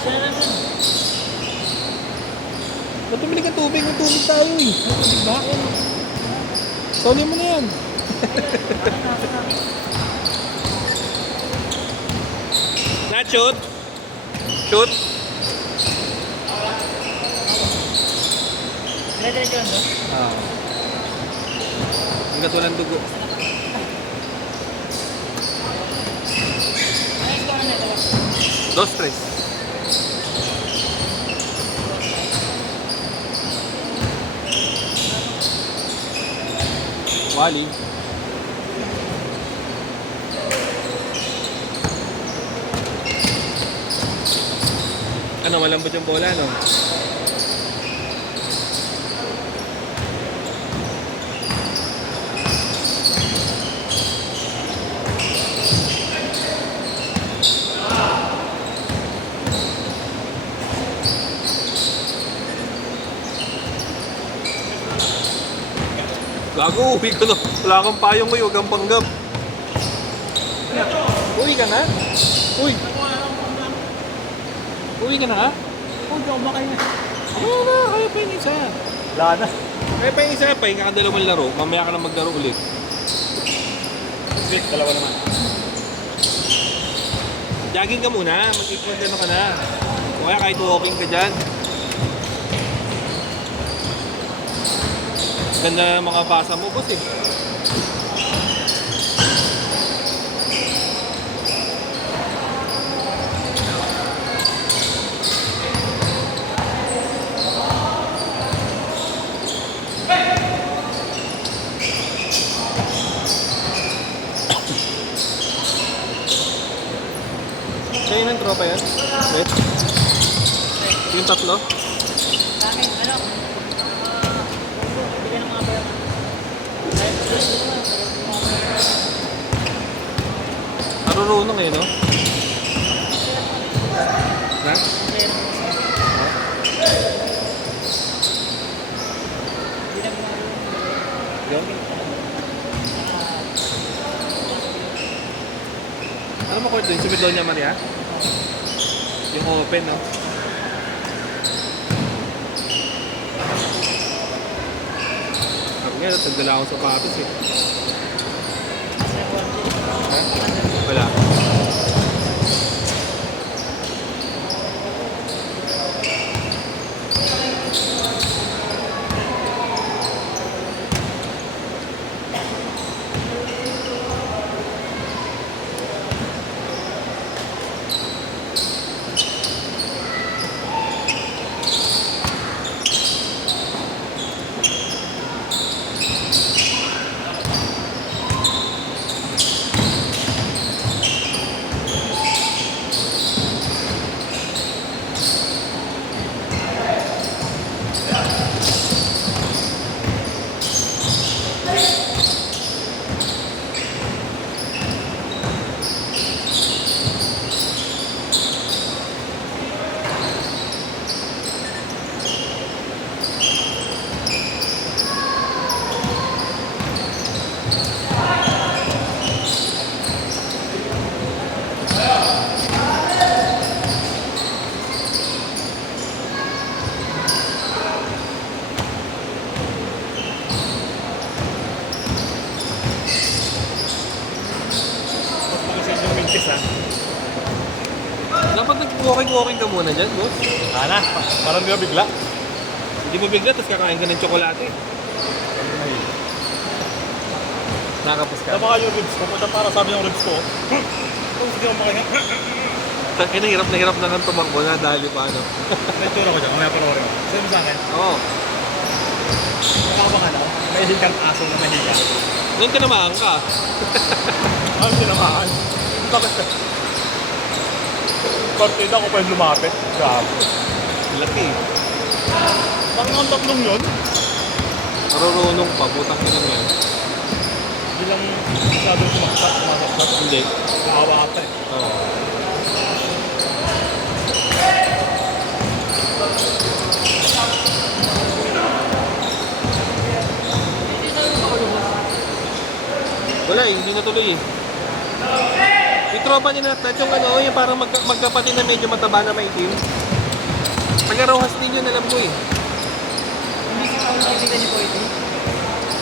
siya lang yan. Ba't tumili ka tubig? May tubig tayo eh. May tubig ba? Soli mo na yan. Na shoot? Shoot? Dire-diretso lang doon. Ang katulang dugo. Ano yung score na ito? 2-3. Wally. Ano, malambot yung bola, no? Gago, uwi ko na. Wala kang payong ngayon, huwag kang panggap. Uwi ka na? Uy. Uwi ka na ha? Oh, di ako ba kayo na? Ano na, kaya pa yung isa. Wala na. Kaya pa yung isa, pahinga ka dalawang laro. Mamaya ka na maglaro ulit. Sweet, dalawa naman. Jogging ka muna, mag-ikot ka na. Kaya kahit walking ka dyan. Ganda mga basa mo, boss eh. Kaya ng tropa yan? Wait. Yung tatlo? Sa akin, ano? Bigyan ng mga bayan. Marunong eh, no? Ha? Yun? Ano mo court doon? Sumid doon niya, Maria? Yung open, no? Sabi nga, nagdala akong sapatos eh. Ha? Wala. Dapat nag-walking-walking ka muna dyan, boss. Ana, parang di ba bigla? Hindi mo bigla, tapos kakain ka ng tsokolate. Nakapos ka. Napaka yung ribs ko. Punta para sabi ng ribs ko. Kung sige ako makahinga. Takin na hirap na kang tumakbo na dahil pa ano. May tura ko dyan. Mamaya panoorin ko. Sabi mo sa akin. Oo. Mukha ano? May higang aso na mahiga. Ngayon ka naman ka. Ano tinamaan? Bakit? Partida ko pa yung lumapit. Grabe. Laki. Parang ang tatlong yun. Marurunong pa, butang ka naman. Hindi lang masyadong sumaksak. Hindi. Nakawa ata eh. Oo. Wala eh, hindi natuloy eh. Ito tropa ni Natnat, yung ano, yung parang magkapatid na medyo mataba na maitim. Taga-Rojas din yun, alam ko eh. Hindi siya ako kaibigan ni Boyd.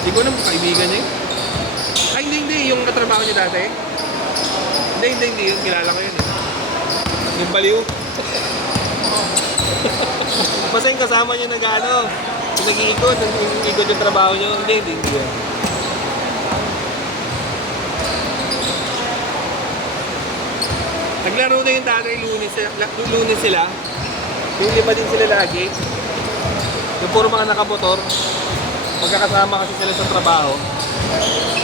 Hindi ko alam kung kaibigan niya eh. Ay, hindi. Yung katrabaho niya dati. Hindi. Yung kilala ko yun eh. Yung baliw. Basta yung kasama niya nag-ano, yung nag-iikot yung trabaho niyo. Hindi yan. Naglaro na yung tatay, lunes sila. Yung lima din sila lagi. Yung puro mga nakamotor. Magkakasama kasi sila sa trabaho.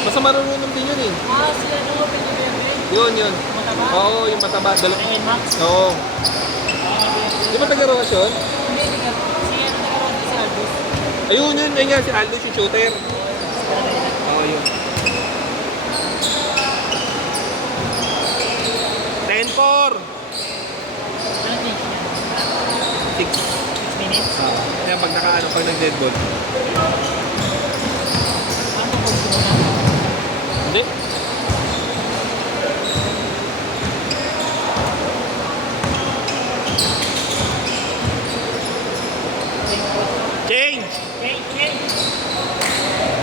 Basta marunong din yun eh. Sila nung open ni Bebe. Yun. Mataba? Oo, yung mataba. Ay, Max. Oo. Di ba taga-Rojas yun? Hindi, siya nagkaroon din si Albus. Ayun, ayun nga, si Aldous yung shooter. Oo, yun. 10-4. Ano din siya? 6. 6 minutes. Kaya pag pag nag-dead ball. Ano po muna? Hindi. Change! Okay.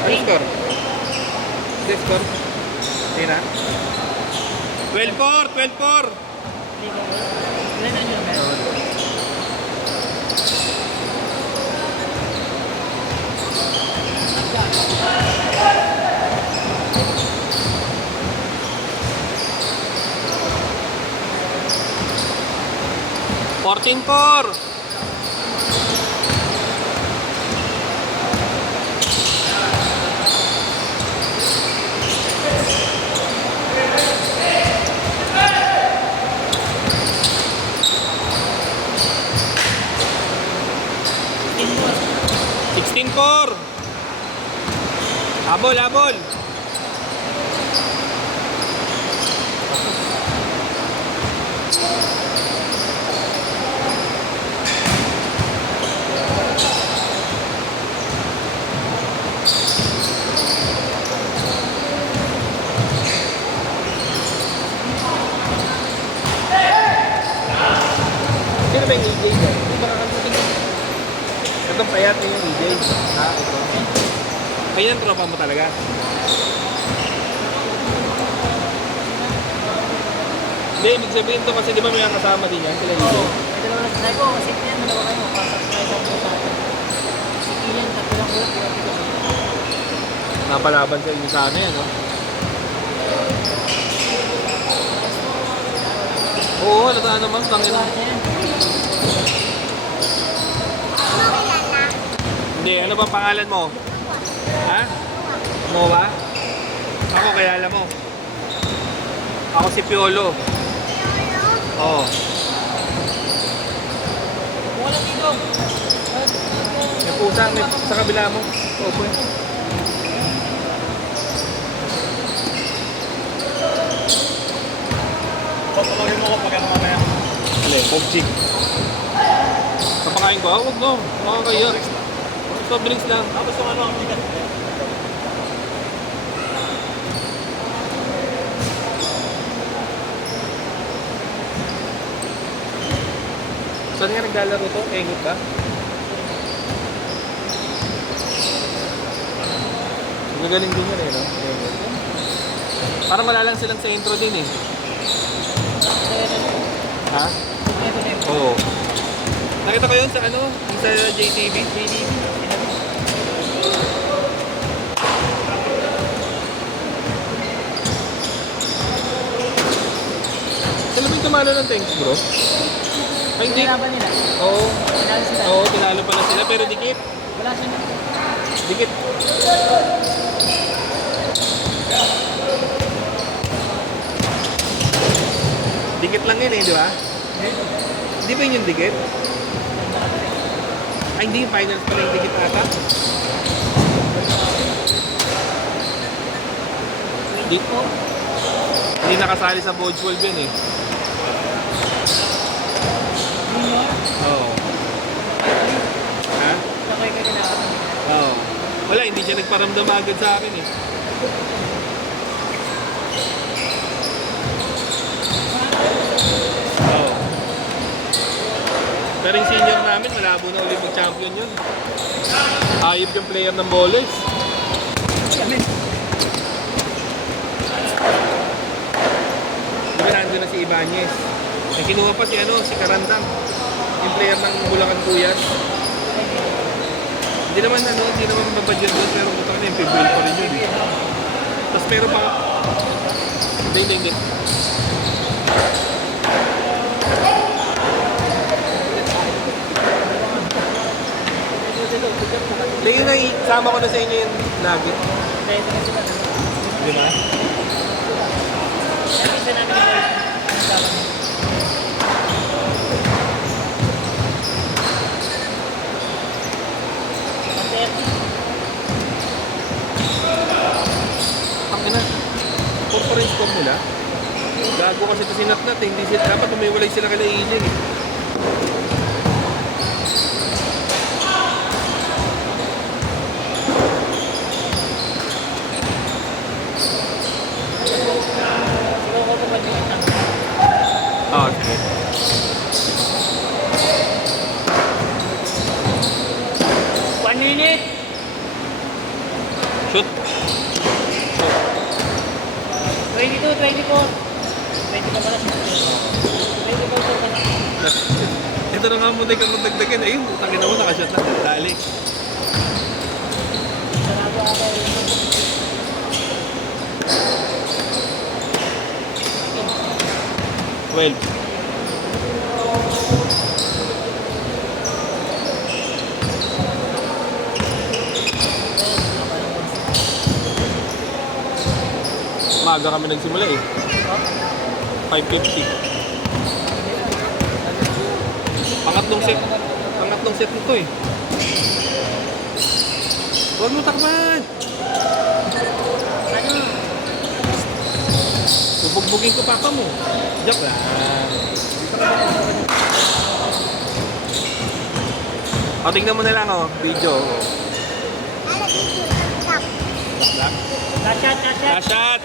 Ano score? Ano score? Sige na. 12-4! 12-4! Ilan na yun, meron? Fourteen four. Sixteen four. Habol. Sino ba yung EJ dyan? Itong payat na yung EJ. Ito. Kaya yung tropa mo talaga. Hindi, ibig sabihin to kasi di ba may kasama din yan? Sila EJ. May dalawa na sinabi ko, kasi yan, dalawa kayo. Pasok tayo sa mga sa atin. Si Ian, tatlo lang ulat. Napalaban sa inyo sana yan, no? Oo, halata naman. Tangin. Hindi, ano ba pangalan mo? Ha? Mo ba? Ako, kaya alam mo. Ako si Piolo. Oo. Wala dito. May pusa, may sa kabila mo. Opo eh. Papalawin mo ko pag ano mamaya. Alin, Bobjig. Kapakain ko? Huwag no. Makakaya. Soft drinks lang. Tapos yung ano ang tigas. Saan nga naglalaro to? Engot ka? Nagaling din yun eh, no? Engot. Parang wala lang silang sa intro din eh. Ha? Oo. Nakita ko yun sa ano? Yung sa JTV? Saan ba yung tumalo ng tanks, bro? Ay, hindi. Pinalaban nila. Oo. Pinalo sila. Oo, tinalo pala sila pero dikit. Wala siya na. Dikit. Dikit lang yun eh, di ba? Di ba yun yung dikit? Ay, hindi. Finals pala yung dikit ata. Dito. Hindi nakasali sa Bodge Wolf yun eh. Oo. Ha? Sakay ka kinakaroon. Oo. Wala, hindi siya nagparamdam agad sa akin eh. Pero yung senior namin, malabo na ulit mag-champion yun. Ayop yung player ng Bowlers. Diba nandun na si Ibanez. May kinuha pa si Karandang. Yung player ng Bulacan Tuyas. Hindi naman babadyan doon, pero utang na yung pibuil pa rin yun. Tapos meron pa. Hindi. Ngayon na isama ko na sa inyo yung nugget. Kaya ito kasi ba? Di ba? Kaya isa namin ni Boy. Ang ina. Conference call nila. Gago kasi ito sinatnat eh. Hindi sila, dapat umiwalay sila kila Iling eh. Siguro ko tumadyoin lang. Sige. One minute! Shoot. 22, 24. 20 pa pala siya. 24 pa pala. Ito na nga muna kang magdagdagan. Ayun, utangin ako, nakashot na. Dali. Sarado ako. 12. Maaga kami nagsimula eh. 5:50. Pangatlong set nito eh. Huwag mo takpan! Ano? Bubugbugin ko papa mo. Joke lang. O, tingnan mo na lang video. Last shot, last shot. Shot!